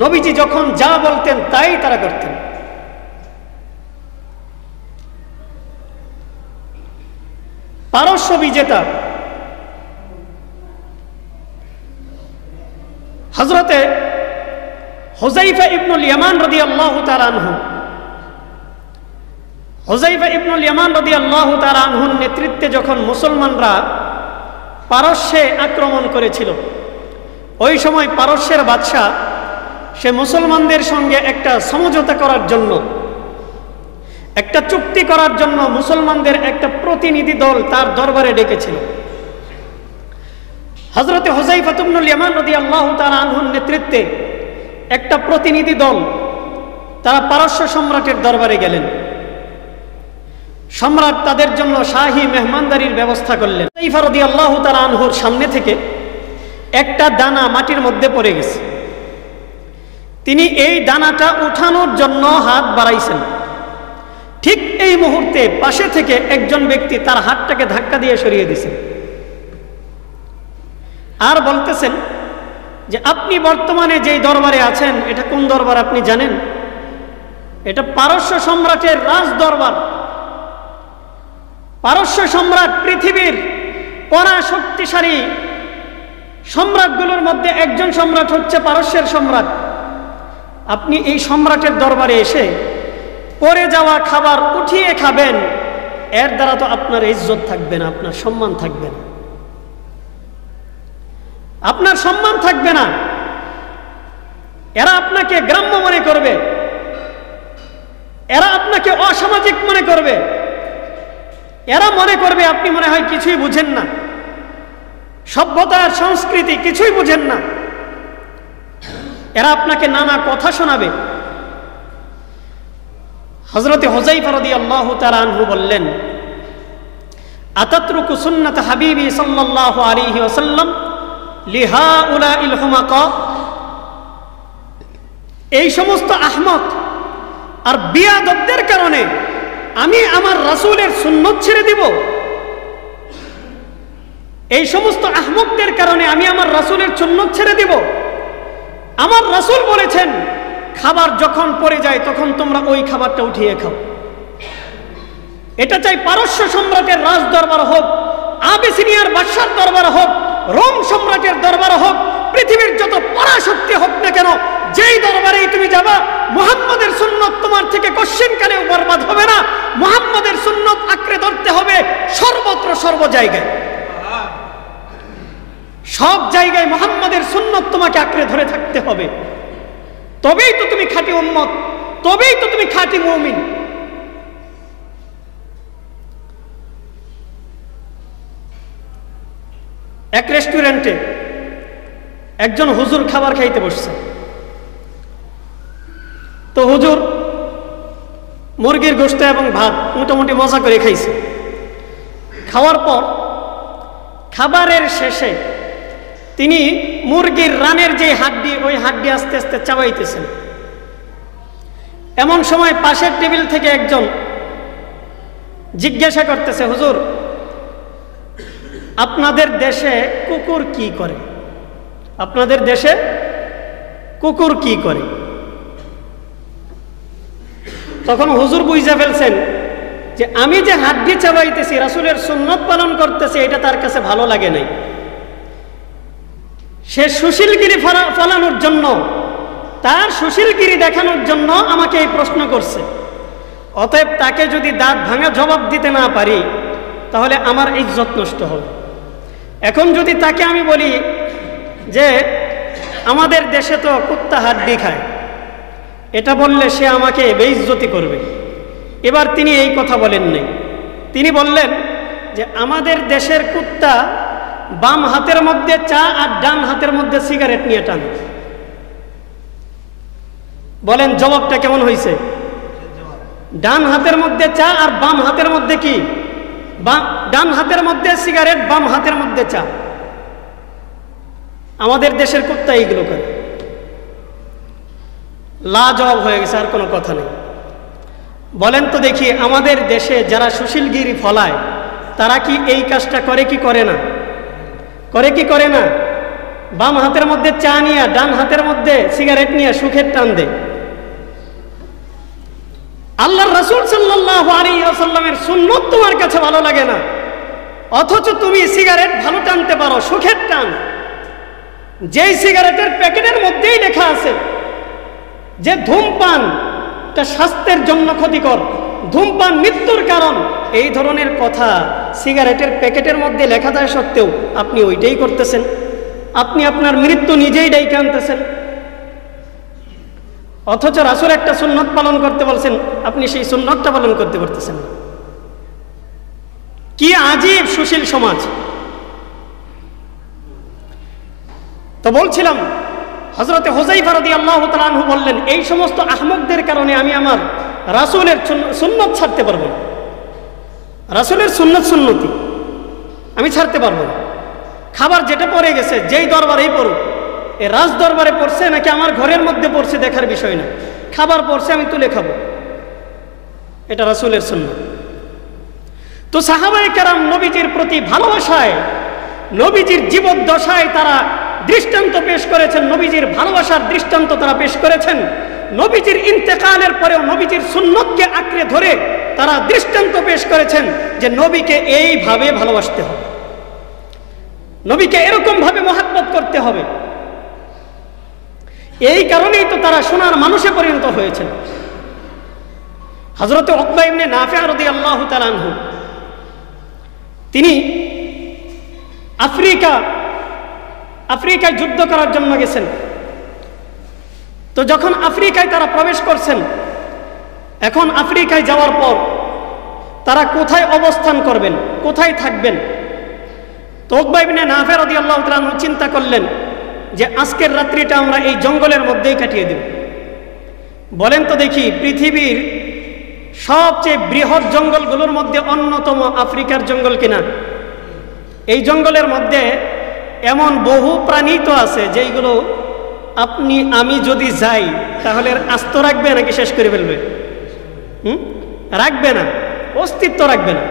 নবীজি যখন যা বলতেন তাই তারা করতেন। পারস্য বিজেতা হযরতে হুযায়ফা ইবনুল ইয়ামান রাদিয়াল্লাহু তাআলা আনহু, হুযায়ফা ইবনুল ইয়ামান রাদিয়াল্লাহু তাআলা আনহুর নেতৃত্বে যখন মুসলমানরা পারস্যে আক্রমণ করেছিল, ওই সময় পারস্যের বাদশা সে মুসলমানদের সঙ্গে একটা সমঝোতা করার জন্য, একটা চুক্তি করার জন্য মুসলমানদের একটা প্রতিনিধি দল তার দরবারে ডেকেছিল। হযরত হুযায়ফা ইবনুল ইয়ামান রাদিয়াল্লাহু তাআলা আনহুর নেতৃত্বে একটা প্রতিনিধি দল তারা পারস্য সম্রাটের দরবারে গেলেন। সম্রাট তাদের জন্য শাহী মেহমানদারির ব্যবস্থা করলেন। হুযায়ফা রাদিয়াল্লাহু তাআলা আনহুর সামনে থেকে একটা দানা মাটির মধ্যে পড়ে গেছে। তিনি এই দানাটা উঠানোর জন্য হাত বাড়াইছেন। ঠিক এই মুহূর্তে পাশে থেকে একজন ব্যক্তি তার হাতটাকে ধাক্কা দিয়ে সরিয়ে দিয়েছেন আর বলতেছেন যে আপনি বর্তমানে যেই দরবারে আছেন এটা কোন দরবার আপনি জানেন? এটা পারস্য সম্রাটের রাজ দরবার। পারস্য সম্রাট পৃথিবীর পরাশক্তিশালী সম্রাটগুলোর মধ্যে একজন সম্রাট হচ্ছে পারস্যের সম্রাট। আপনি এই সম্রাটের দরবারে এসে পড়ে যাওয়া খাবার উঠিয়ে খাবেন, এর দ্বারা তো আপনার ইজ্জত থাকবে না, আপনার সম্মান থাকবে না, আপনার সম্মান থাকবে না। এরা আপনাকে গ্রাম্য মনে করবে, এরা আপনাকে অসামাজিক মনে করবে, এরা মনে করবে আপনি মনে হয় কিছুই বুঝেন না, সভ্যতার সংস্কৃতি কিছুই বুঝেন না। এরা আপনাকে নানা কথা শোনাবে। হযরত হুযায়ফা রাদিয়াল্লাহু তাআলা আনহু বললেন, আতাতরুকু সুন্নাত হাবিবি সাল্লাল্লাহু আলাইহি ওয়াসাল্লাম লিহাউলাইল হুমাকা, এই সমস্ত আহমক আর বিয়াদবদের কারণে আমি আমার রাসূলের সুন্নত ছেড়ে দিব? এই সমস্ত আহমকদের কারণে আমি আমার রাসূলের সুন্নত ছেড়ে দিব? আমার রাসূল বলেছেন খাবার যখন পড়ে যায় তখন তোমরা ওই খাবারটা উঠিয়ে খাও। এটা চাই পারস্য সম্রাটের রাজ দরবার হোক, আবিসিনিয়ার বাদশার দরবার হোক, রোম সম্রাটের দরবার হোক, পৃথিবীর যত পরাশক্তি হোক না কেন, যেই দরবারেই তুমি যাবা মুহাম্মাদের সুন্নত তোমার থেকে কোশ্চেনকালেও বরবাদ হবে না। মুহাম্মাদের সুন্নত আঁকড়ে ধরতে হবে সর্বত্র, সর্ব জায়গায়, সব জায়গায় মুহাম্মাদের সুন্নত তোমাকে আঁকড়ে ধরে থাকতে হবে। তবেই তো তুমি খাঁটি উম্মত, তবেই তো তুমি খাঁটি মুমিন। এক রেস্টুরেন্টে একজন হুজুর খাবার খাইতে বসছে। তো হুজুর মুরগির গোশত এবং ভাত মোটামুটি মজা করে খাইছে। খাওয়ার পর খাবারের শেষে তিনি মুরগির রানের যে হাড্ডি, ওই হাড্ডি আস্তে আস্তে চাবাইতেছেন। এমন সময় পাশের টেবিল থেকে একজন জিজ্ঞাসা করতেছে, হুজুর আপনাদের দেশে কুকুর কি করে? আপনাদের দেশে কুকুর কি করে? তখন হুজুর বুঝে ফেলছেন যে আমি যে হাড্ডি চাবাইতেছি, রাসূলের সুন্নত পালন করতেছি, এটা তার কাছে ভালো লাগে নাই। সে সুশীলগিরি ফলানোর জন্য, তার সুশীলগিরি দেখানোর জন্য আমাকে এই প্রশ্ন করছে। অতএব তাকে যদি দাঁত ভাঙা জবাব দিতে না পারি তাহলে আমার ইজ্জত নষ্ট হবে। এখন যদি তাকে আমি বলি যে আমাদের দেশে তো কুত্তা হাড্ডি খায়, এটা বললে সে আমাকে বেইজ্জতি করবে। এবার তিনি এই কথা বলেন নাই, তিনি বললেন যে আমাদের দেশের কুত্তা বাম হাতের মধ্যে চা আর ডান হাতের মধ্যে সিগারেট নিয়ে টান। বলেন জবাবটা কেমন হয়েছে? ডান হাতের মধ্যে চা আর বাম হাতের মধ্যে কি? ডান হাতের মধ্যে সিগারেট, বাম হাতের মধ্যে চা। আমাদের দেশের কুত্তা এইগুলো করে। লাজবাব হয়ে গেছে, আর কোনো কথা নেই। বলেন তো দেখি আমাদের দেশে যারা সুশীলগিরি ফলায় তারা কি এই কাজটা করে কি করে না? করে কি করে না? বাম হাতের মধ্যে চা নিয়ে ডান হাতের মধ্যে সিগারেট নিয়ে সুখের টান দেয়। আল্লাহর রাসূল সাল্লাল্লাহু আলাইহি ওয়াসাল্লামের সুন্নত তোমার কাছে ভালো লাগে না, অথচ তুমি সিগারেট ভালো টানতে পারো, সুখের টান। যেই সিগারেটের প্যাকেটের মধ্যেই লেখা আছে যে ধূমপানটা স্বাস্থ্যের জন্য ক্ষতিকর, ধূমপান মৃত্যুর কারণ, এই ধরনের কথা সিগারেটের প্যাকেটের মধ্যে লেখা থাকা সত্ত্বেও আপনি ওইটাই করতেছেন। আপনি আপনার মৃত্যু নিজেই ডাইকে আনতেছেন। অথচ রাসূল একটা সুন্নত পালন করতে বলছেন, আপনি সেই সুন্নতটা পালন করতে পারতেছেন না। কি আজীব সুশীল সমাজ। তো বলছিলাম, হযরতে হুযায়ফা রাদিয়াল্লাহু তাআলা আনহু বললেন, এই সমস্ত আহমকদের কারণে আমি আমার রাসূলের সুন্নত ছাড়তে পারবো না। রাসূলের সুন্নতি আমি ছাড়তে পারবো না। খাবার যেটা পড়ে গেছে, যেই দরবারেই পড়ুক, এ রাজ দরবারে পড়ছে নাকি আমার ঘরের মধ্যে পড়ছে দেখার বিষয় না, খাবার পড়ছে আমি তুলে খাবো, এটা রাসূলের সুন্নত। তো সাহাবায়ে কেরাম নবীজির প্রতি ভালোবাসায়, নবীজির জীবদ্দশায় তারা দৃষ্টান্ত পেশ করেছেন, নবীজির ভালোবাসার দৃষ্টান্ত তারা পেশ করেছেন। নবীজির ইন্তেকালের পরেও নবীজির সুন্নতকে আঁকড়ে ধরে তারা দৃষ্টান্ত পেশ করেছেন যে নবীকে এইভাবে ভালোবাসতে হবে, নবীকে এরকম ভাবে মহব্বত করতে হবে। এই কারণেই তো তারা সোনার মানুষে পরিণত হয়েছেন। হযরত উকবা ইবনে নাফি' রাদিয়াল্লাহু তাআলা আনহু, তিনি আফ্রিকায় যুদ্ধ করার জন্য গেছেন। তো যখন আফ্রিকায় তারা প্রবেশ করছেন, এখন আফ্রিকায় যাওয়ার পর তারা কোথায় অবস্থান করবেন, কোথায় থাকবেন? তো উকবা ইবনে নাফি' রাদিয়াল্লাহু তাআলা আনহু চিন্তা করলেন যে আজকের রাত্রিটা আমরা এই জঙ্গলের মধ্যেই কাটিয়ে দেব। বলেন তো দেখি, পৃথিবীর সবচেয়ে বৃহৎ জঙ্গলগুলোর মধ্যে অন্যতম আফ্রিকার জঙ্গল কিনা? এই জঙ্গলের মধ্যে এমন বহু প্রাণী তো আছে যেইগুলো আপনি আমি যদি যাই তাহলে আস্ত রাখবে নাকি শেষ করে ফেলবে? রাখবে না, অস্তিত্ব রাখবে না।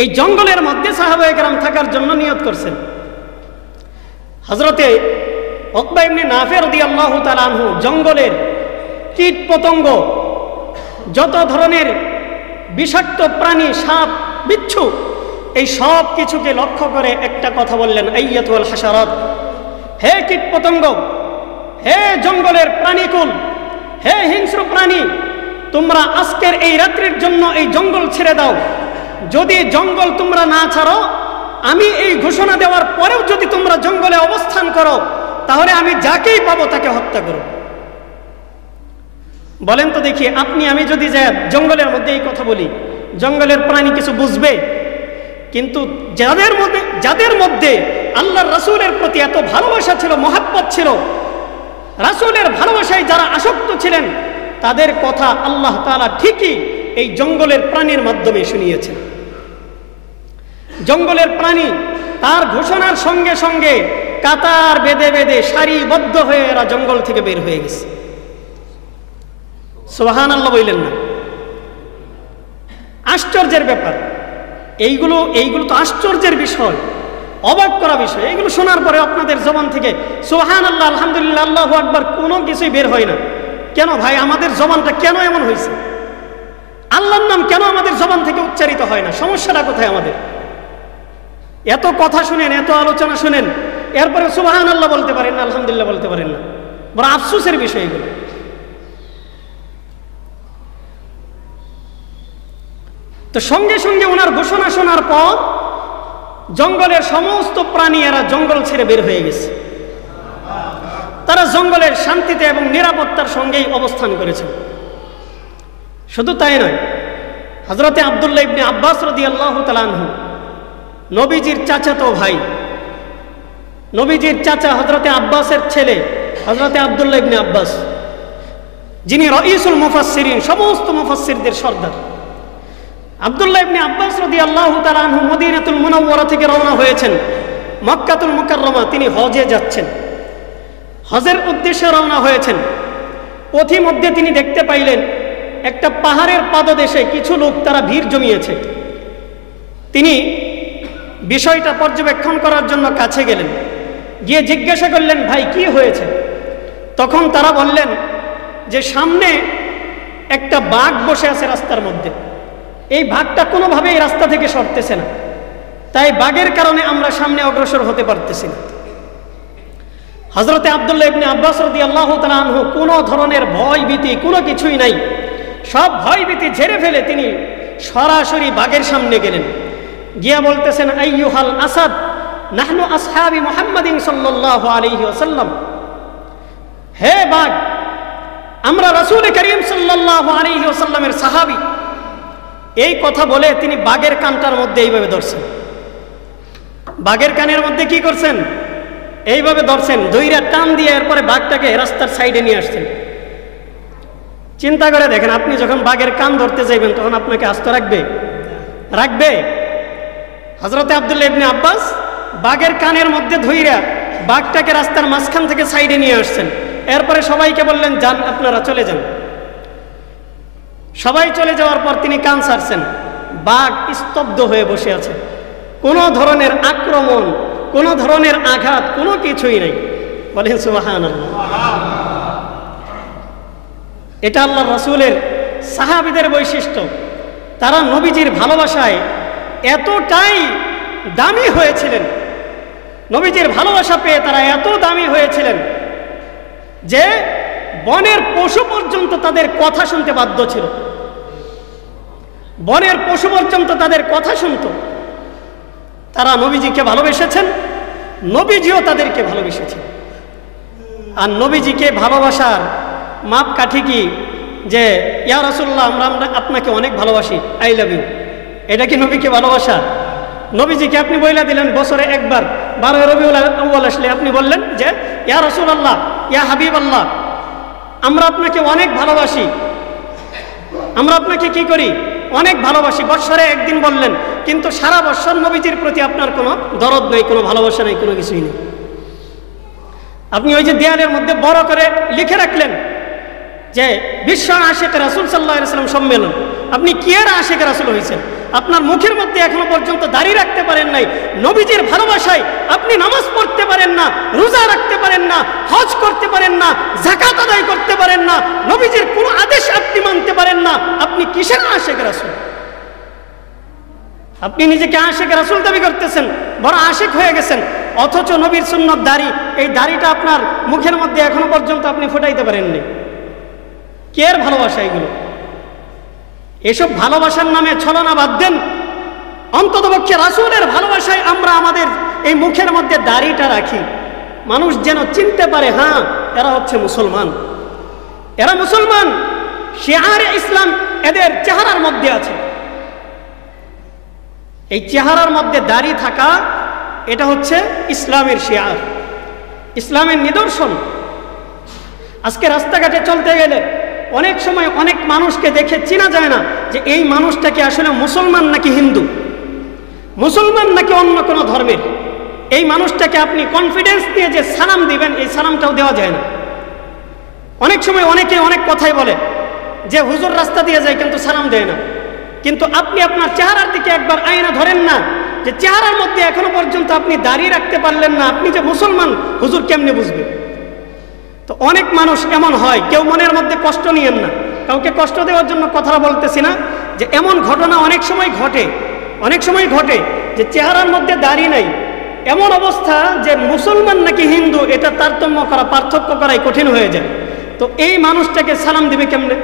এই জঙ্গলের মধ্যে সাহাবায়ে কেরাম থাকার জন্য নিয়ত করছেন। হযরতে উকবা ইবনে নাফি' রাদিয়াল্লাহু তাআলা আনহু জঙ্গলের কীট পতঙ্গ, যত ধরনের বিষাক্ত প্রাণী, সাপ, বিচ্ছু, এই সব কিছুকে লক্ষ্য করে একটা কথা বললেন, আইয়াতুল হাশারাত, হে কীট পতঙ্গ, হে জঙ্গলের প্রাণীকুল, হে হিংস্র প্রাণী, তোমরা আজকের এই রাত্রির জন্য এই জঙ্গল ছেড়ে দাও। যদি জঙ্গল তোমরা না ছাড়ো, আমি এই ঘোষণা দেওয়ার পরেও যদি তোমরা জঙ্গলে অবস্থান করো, তাহলে আমি যাকেই পাবো তাকে হত্যা করব। বলেন তো দেখি, আপনি আমি যদি জঙ্গলের মধ্যে এই কথা বলি, জঙ্গলের প্রাণী কিছু বুঝবে? কিন্তু যাদের মধ্যে আল্লাহর রাসূলের প্রতি এত ভালোবাসা ছিল, মহব্বত ছিল, রাসূলের ভালোবাসায় যারা আসক্ত ছিলেন, তাদের কথা আল্লাহ তাআলা ঠিকই এই জঙ্গলের প্রাণীর মাধ্যমে শুনিয়েছেন। জঙ্গলের প্রাণী তার ঘোষণার সঙ্গে সঙ্গে কাতার বেঁধে বেঁধে সারিবদ্ধ হয়ে এরা জঙ্গল থেকে বের হয়ে গেছে। সুবহানাল্লাহ বললেন না? আশ্চর্যের ব্যাপার। এইগুলো তো আশ্চর্যের বিষয়, অবাক করা বিষয়। এইগুলো শোনার পরে আপনাদের জবান থেকে সুবহানাল্লাহ, আলহামদুলিল্লাহ, আল্লাহু আকবার কোনো কিছুই বের হয় না। কেন ভাই, আমাদের জবানটা কেন এমন হয়েছে? আল্লাহর নাম কেন আমাদের জবান থেকে উচ্চারিত হয় না? সমস্যাটা কোথায় আমাদের? এত কথা শুনেন, এত আলোচনা শুনেন, এরপরে সুবহানাল্লাহ বলতে পারেন না, আলহামদুলিল্লাহ বলতে পারেন না। বড় আফসোসের বিষয় এগুলো। তো সঙ্গে সঙ্গে ওনার ঘোষণা শোনার পর জঙ্গলের সমস্ত প্রাণী এরা জঙ্গল ছেড়ে বের হয়ে গেছে। তারা জঙ্গলের শান্তিতে এবং নিরাপত্তার সঙ্গেই অবস্থান করেছেন। শুধু তাই নয়, হযরতে আব্দুল্লাহ ইবনে আব্বাস রাদিয়াল্লাহু তাআলা আনহু, নবীজির চাচাতো ভাই, নবীজির চাচা হযরতে আব্বাসের ছেলে হযরতে আব্দুল্লাহ ইবনে আব্বাস, যিনি রাইসুল মুফাসসিরিন, সমস্ত মুফাসসিরদের সর্দার। আব্দুল্লাহ ইবনে আব্বাস রাদিয়াল্লাহু তাআলা আনহু মদিনাতুল মুনাওয়ারা থেকে রওনা হয়েছেন মক্কাতুল মুকাররমা। তিনি হজে যাচ্ছেন, হজের উদ্দেশ্যে রওনা হয়েছেন। পথিমধ্যে তিনি দেখতে পাইলেন একটা পাহাড়ের পাদদেশে কিছু লোক তারা ভিড় জমিয়েছে। তিনি বিষয়টা পর্যবেক্ষণ করার জন্য কাছে গেলেন, গিয়ে জিজ্ঞাসা করলেন, ভাই কি হয়েছে? তখন তারা বললেন যে সামনে একটা বাঘ বসে আছে রাস্তার মধ্যে, এই বাঘটা কোনোভাবেই রাস্তা থেকে সরতেছে না, তাই বাঘের কারণে আমরা সামনে অগ্রসর হতে পারতেছি না। হযরতে আব্দুল্লাহ ইবনে আব্বাস রাদিয়াল্লাহু তাআলা আনহু কোনো ধরনের ভয় ভীতি কোনো কিছুই নাই, সব ভয় ভীতি ঝেড়ে ফেলে তিনি সরাসরি বাঘের সামনে গেলেন, গিয়া বলতেছেন, আইয়ুহাল আসাদ নাহনু আসহাবি মুহাম্মাদিন সাল্লাল্লাহু আলাইহি ওয়াসাল্লাম, হে বাঘ, আমরা রাসূল করিম সাল্লাল্লাহু আলাইহি ওয়াসাল্লামের সাহাবী। এই কথা বলে তিনি বাঘের কানটার মধ্যে এইভাবে ধরছেন, বাঘের কানের মধ্যে কি করছেন, এইভাবে ধরছেন, দইরা টান দিয়ে এরপরে বাঘটাকে রাস্তার সাইডে নিয়ে আসছেন। চিন্তা করে দেখেন, আপনি যখন বাঘের কান ধরতে যাইবেন তখন আপনাকে আস্ত রাখবে? হযরতে আব্দুল্লাহ ইবনে আব্বাস বাঘের কানের মধ্যে ধইরা বাঘটাকে রাস্তার মাঝখান থেকে সাইডে নিয়ে আসছেন। এরপরে সবাইকে বললেন, যান, আপনারা চলে যান। সবাই চলে যাওয়ার পর তিনি কান ছাড়ছেন, বাঘ স্তব্ধ হয়ে বসে আছে, কোনো ধরনের আক্রমণ, কোনো ধরনের আঘাত, কোনো কিছুই নাই। বলেন সুবহানাল্লাহ। এটা আল্লাহর রাসূলের সাহাবীদের বৈশিষ্ট্য। তারা নবীজির ভালোবাসায় এতটাই দামি হয়েছিলেন, নবীজির ভালোবাসা পেয়ে তারা এত দামি হয়েছিলেন যে বনের পশু পর্যন্ত তাদের কথা শুনতে বাধ্য ছিল, বনের পশু পর্যন্ত তাদের কথা শুনত। তারা নবীজিকে ভালোবেসেছেন, নবীজিও তাদেরকে ভালোবেসেছেন। আর নবীজিকে ভালোবাসার মাপকাঠি কি যে ইয়া রাসূলুল্লাহ, আমরা আপনাকে অনেক ভালোবাসি, আই লাভ ইউ, এটা কি নবীকে ভালোবাসা? নবীজিকে আপনি বইলা দিলেন বছরে একবার 12 রবিউল আউয়াল আসলে আপনি বললেন যে ইয়া রাসূলুল্লাহ, ইয়া হাবিবাল্লাহ, আমরা আপনাকে অনেক ভালোবাসি, আমরা আপনাকে কি করি, অনেক ভালোবাসি। বৎসরে একদিন বললেন, কিন্তু সারা বৎসর নবীজির প্রতি আপনার কোনো দরদ নেই, কোনো ভালোবাসা নেই, কোনো কিছুই নেই। আপনি ওই যে দেয়ালের মধ্যে বড় করে লিখে রাখলেন যে বিশ্ব আশিক রাসূল সাল্লাল্লাহু আলাইহি ওয়াসাল্লাম সম্মেলন, আপনি কি এর আশিক রাসূল হয়েছেন? আপনার মুখের মধ্যে এখনো পর্যন্ত দাড়ি রাখতে পারেন নাই। নবীজির ভালোবাসায় আপনি নামাজ পড়তে পারেন না, রোজা রাখতে পারেন না, হজ করতে পারেন না, যাকাত আদায় করতে পারেন না, নবীজির কোনো আদেশ আপনি মানতে পারেন না। আপনি কিসের আশিক রাসূল? আপনি নিজেকে আশিক রাসূল দাবি করতেছেন, বড় আশিক হয়ে গেছেন, অথচ নবীর সুন্নত দাড়ি, এই দাড়িটা আপনার মুখের মধ্যে এখনো পর্যন্ত আপনি ফুটাইতে পারেননি। কে এর ভালোবাসা এগুলো? এসব ভালোবাসার নামে ছলনা বাদ দেন। অন্ততপক্ষে রাসূলের ভালোবাসায় আমরা আমাদের এই মুখের মধ্যে দাড়িটা রাখি, মানুষ যেন চিনতে পারে, হ্যাঁ, এরা হচ্ছে মুসলমান, এরা মুসলমান। শিআরে ইসলাম এদের চেহারার মধ্যে আছে। এই চেহারার মধ্যে দাড়ি থাকা, এটা হচ্ছে ইসলামের শিআর, ইসলামের নিদর্শন। আজকে রাস্তাঘাটে চলতে গেলে অনেক সময় অনেক মানুষকে দেখে চেনা যায় না যে এই মানুষটাকে আসলে মুসলমান নাকি হিন্দু, মুসলমান নাকি অন্য কোনো ধর্মের। এই মানুষটাকে আপনি কনফিডেন্স দিয়ে যে সালাম দিবেন, এই সালামটাও দেওয়া যায় না। অনেক সময় অনেকে অনেক কথাই বলে যে হুজুর রাস্তা দিয়ে যায় কিন্তু সালাম দেয় না। কিন্তু আপনি আপনার চেহারার দিকে একবার আয়না ধরেন না, যে চেহারার মধ্যে এখনো পর্যন্ত আপনি দাঁড়িয়ে রাখতে পারলেন না, আপনি যে মুসলমান, হুজুর কেমনে বুঝবে? তো অনেক মানুষ এমন হয়, কেউ মনের মধ্যে কষ্ট নিয়েন না, কাউকে কষ্ট দেওয়ার জন্য কথাটা বলতেছি না, যে এমন ঘটনা অনেক সময় ঘটে, অনেক সময় ঘটে যে চেহারার মধ্যে দাঁড়িয়ে নাই, এমন অবস্থা যে মুসলমান নাকি হিন্দু এটা তারতম্য করা, পার্থক্য করাই কঠিন হয়ে যায়। তো এই মানুষটাকে সালাম দিবে কেমনে?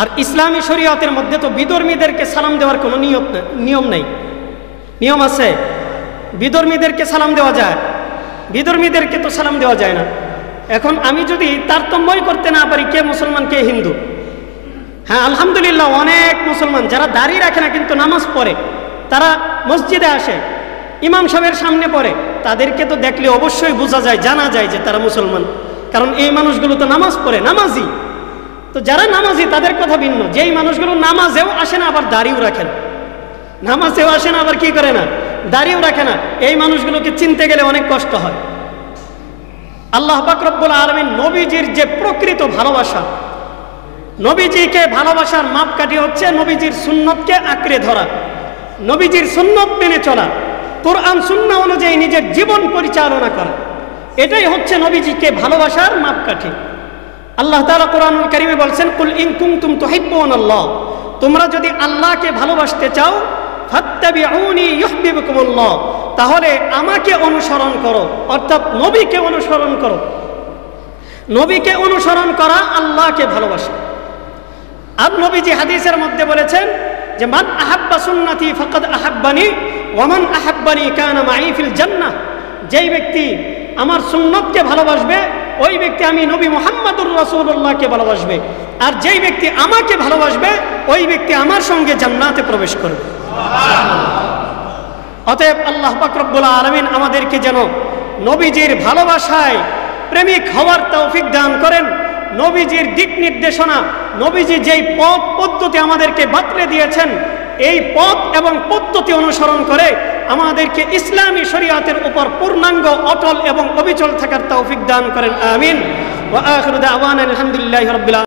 আর ইসলামী শরীয়তের মধ্যে তো বিধর্মীদেরকে সালাম দেওয়ার কোনো নিয়ম নাই। নিয়ম আছে? বিধর্মীদেরকে সালাম দেওয়া যায়, বিধর্মীদেরকে তো সালাম দেওয়া যায় না। এখন আমি যদি তারতম্যই করতে না পারি কে মুসলমান কে হিন্দু, হ্যাঁ আলহামদুলিল্লাহ অনেক মুসলমান যারা দাঁড়িয়ে রাখে না কিন্তু নামাজ পড়ে, তারা মসজিদে আসে, ইমাম সাহেবের সামনে পড়ে, তাদেরকে তো দেখলে অবশ্যই বোঝা যায়, জানা যায় যে তারা মুসলমান, কারণ এই মানুষগুলো তো নামাজ পড়ে, নামাজি। তো যারা নামাজি তাদের কথা ভিন্ন, যেই মানুষগুলো নামাজেও আসে না আবার দাড়িও রাখে না, নামাজেও আসে না আবার কি করে না, দাড়িও রাখে না, এই মানুষগুলোকে চিনতে গেলে অনেক কষ্ট হয়। আল্লাহ পাক রব্বুল আলামিন নবীজির যে প্রকৃত ভালোবাসা, নবীজিকে ভালোবাসার মাপকাঠি হচ্ছে নবীজির সুন্নতকে আঁকড়ে ধরা, নবীজির সুন্নত মেনে চলা, কোরআন সুন্নাহ অনুযায়ী নিজের জীবন পরিচালনা করা, এটাই হচ্ছে নবীজিকে ভালোবাসার মাপকাঠি। আল্লাহ তাআলা কোরআনুল কারীমে বলছেন, কুল ইন কুনতুম তুহিব্বুনাল্লাহ, তোমরা যদি আল্লাহকে ভালোবাসতে চাও, ফাত্তাবিউনি ইউহিব্বুকুমুল্লাহ, তাহলে আমাকে অনুসরণ করো, অর্থাৎ নবীকে অনুসরণ করো। নবীকে অনুসরণ করা আল্লাহকে ভালোবাসা। আর নবীজি হাদিসের মধ্যে বলেছেন যে মান আহাব্বা সুন্নতি ফাকাদ আহাব্বানি ওয়া মান আহাব্বানি কানা মাই ফিল জান্নাহ। যেই ব্যক্তি আমার সুন্নতকে ভালোবাসবে ওই ব্যক্তি আমি নবী মুহাম্মদুর রাসূলুল্লাহকে ভালোবাসবে, আর যেই ব্যক্তি আমাকে ভালোবাসবে ওই ব্যক্তি আমার সঙ্গে জান্নাতে প্রবেশ করবে। অতএব আল্লাহ পাক রব্বুল আলামিন আমাদেরকে যেন নবীজির ভালোবাসায় প্রেমিক হওয়ার তৌফিক দান করেন। নবীজির দিক নির্দেশনা, নবীজি যেই পথ পদ্ধতি আমাদেরকে বাতলে দিয়েছেন, এই পথ এবং পদ্ধতি অনুসরণ করে আমাদেরকে ইসলামী শরীয়তের উপর পূর্ণাঙ্গ অটল এবং অবিচল থাকার তৌফিক দান করেন। আমিন। ওয়া আখিরু দাওয়ানা আলহামদুলিল্লাহি রাব্বিল আলামিন।